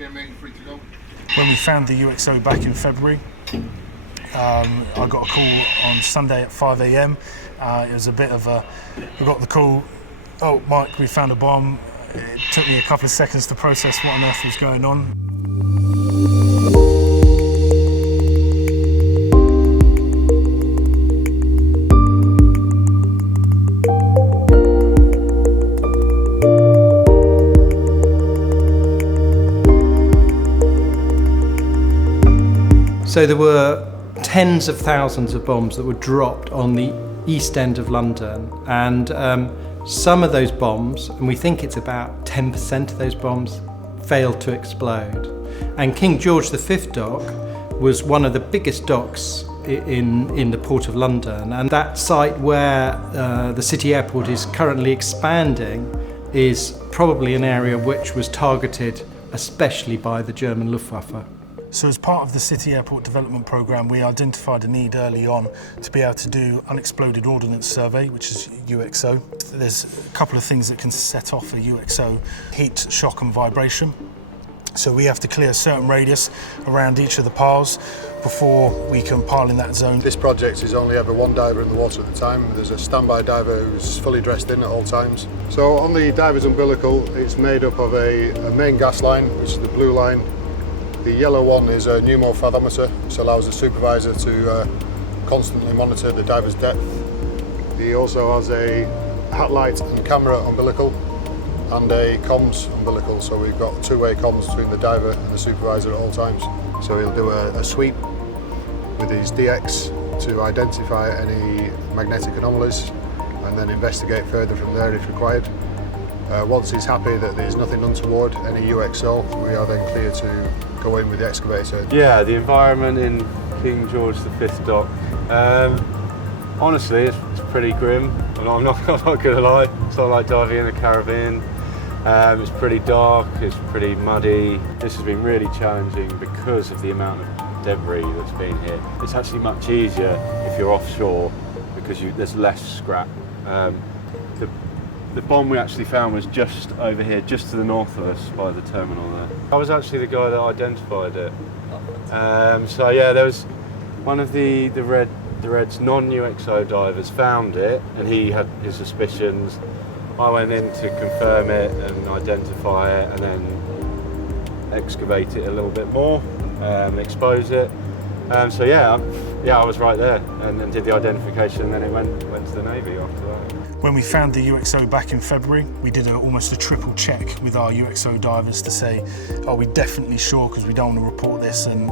Okay, mate, free to go. When we found the UXO back in February, I got a call on Sunday at 5 a.m. It was a bit of a, we got the call, oh Mike, we found a bomb. It took me a couple of seconds to process what on earth was going on. So there were tens of thousands of bombs that were dropped on the east end of London, and some of those bombs, and we think it's about 10% of those bombs, failed to explode. And King George V dock was one of the biggest docks in the Port of London, and that site where the city airport is currently expanding is probably an area which was targeted especially by the German Luftwaffe. So as part of the City Airport Development Programme, we identified a need early on to be able to do unexploded ordnance survey, which is UXO. There's a couple of things that can set off a UXO: heat, shock and vibration. So we have to clear a certain radius around each of the piles before we can pile in that zone. This project is only ever one diver in the water at the time. There's a standby diver who's fully dressed in at all times. So on the diver's umbilical, it's made up of a main gas line, which is the blue line. The yellow one is a pneumofathometer, which allows the supervisor to constantly monitor the diver's depth. He also has a hat light and camera umbilical and a comms umbilical, so we've got two-way comms between the diver and the supervisor at all times. So he'll do a sweep with his DX to identify any magnetic anomalies and then investigate further from there if required. Once he's happy that there's nothing untoward, any UXO, we are then clear to go in with the excavator. Yeah, the environment in King George V dock, honestly it's pretty grim. I'm not gonna lie, it's not like diving in a Caribbean. It's pretty dark, it's pretty muddy. This has been really challenging because of the amount of debris that's been here. It's actually much easier if you're offshore because there's less scrap. The bomb we actually found was just over here, just to the north of us by the terminal there. I was actually the guy that identified it. So yeah, there was one of the Red's non-UXO divers found it, and he had his suspicions. I went in to confirm it and identify it, and then excavate it a little bit more, expose it. So yeah, I was right there and did the identification, and then it went to the Navy after that. When we found the UXO back in February, we did almost a triple check with our UXO divers to say, are we definitely sure, because we don't want to report this and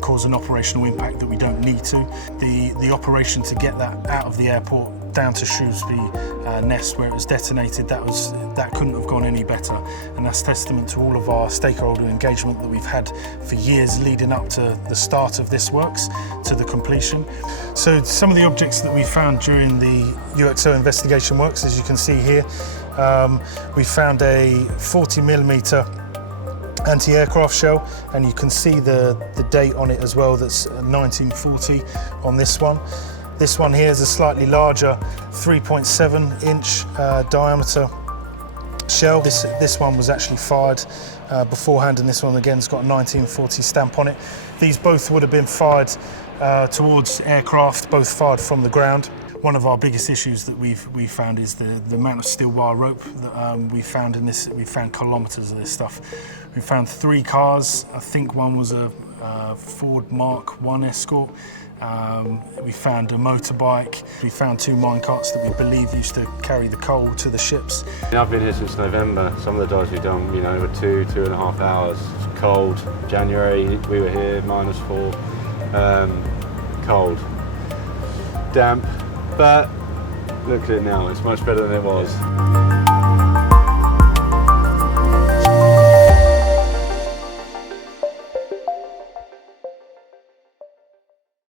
cause an operational impact that we don't need to. The operation to get that out of the airport down to Shoeburyness where it was detonated, that couldn't have gone any better, and that's testament to all of our stakeholder engagement that we've had for years leading up to the start of this works to the completion. So some of the objects that we found during the UXO investigation works, as you can see here, we found a 40mm anti-aircraft shell, and you can see the date on it as well, that's 1940 on this one. This one here is a slightly larger 3.7 inch diameter shell. This one was actually fired beforehand, and this one again has got a 1940 stamp on it. These both would have been fired towards aircraft, both fired from the ground. One of our biggest issues that we found is the amount of steel wire rope that we found in this. We found kilometres of this stuff. We found 3 cars. I think one was a Ford Mark I Escort. We found a motorbike. We found 2 minecarts that we believe used to carry the coal to the ships. I've been here since November. Some of the dives we've done, were 2.5 hours. It's cold. January, we were here, -4. Cold. Damp. But look at it now, it's much better than it was.